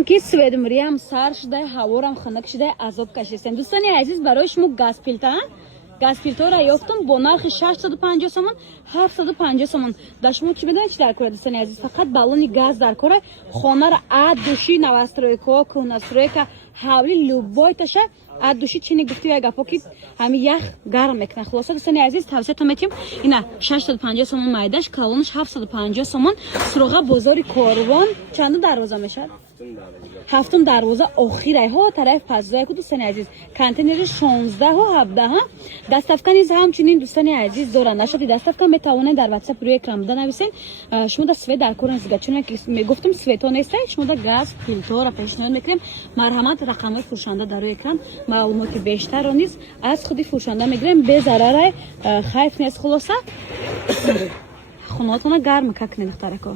چون که سوئد مریم سر شده هوارم خنک شده عذاب کشیدن. دوستان عزیز برای شما گاز فیلتر را یافتم با نرخ 650 سومن 750 سومن. در شما چی میدونید چی در کار دوستان عزیز؟ فقط بالون گاز در کار خانه را اد دوشی نوسترویکا کروناسترویکا حالی لوبایتشه اد دوشی چینی گفتی یا گپا کی همین یخ گرم میکنه. خلاصه دوستان عزیز توصیه میتیم اینا 650 سومن مایدش کالونش 750 سومن. سراغ بازار کاروان چند دروازه میشه؟ هفتم دروازه آخره ها طرف پزای کو دوستان عزیز کانتینر 16 و 17 ها دستافکن نیز همچنین دوستان عزیز دارن. نشدی دستافکن میتوانید در واتساپ روی اکران بنویسین. شما در سوئد در کار هستید چون که میگفتم سوئد نیست شما در گاز فیلتر را پیشنهاد میکنیم. مرحمت رقم فروشنده در روی اکران معلومات بیشتر رو نیز از خودی فروشنده میگیریم به ضرر خیف نیست. خلاصه خونهاتون گرم کنید دخترکو.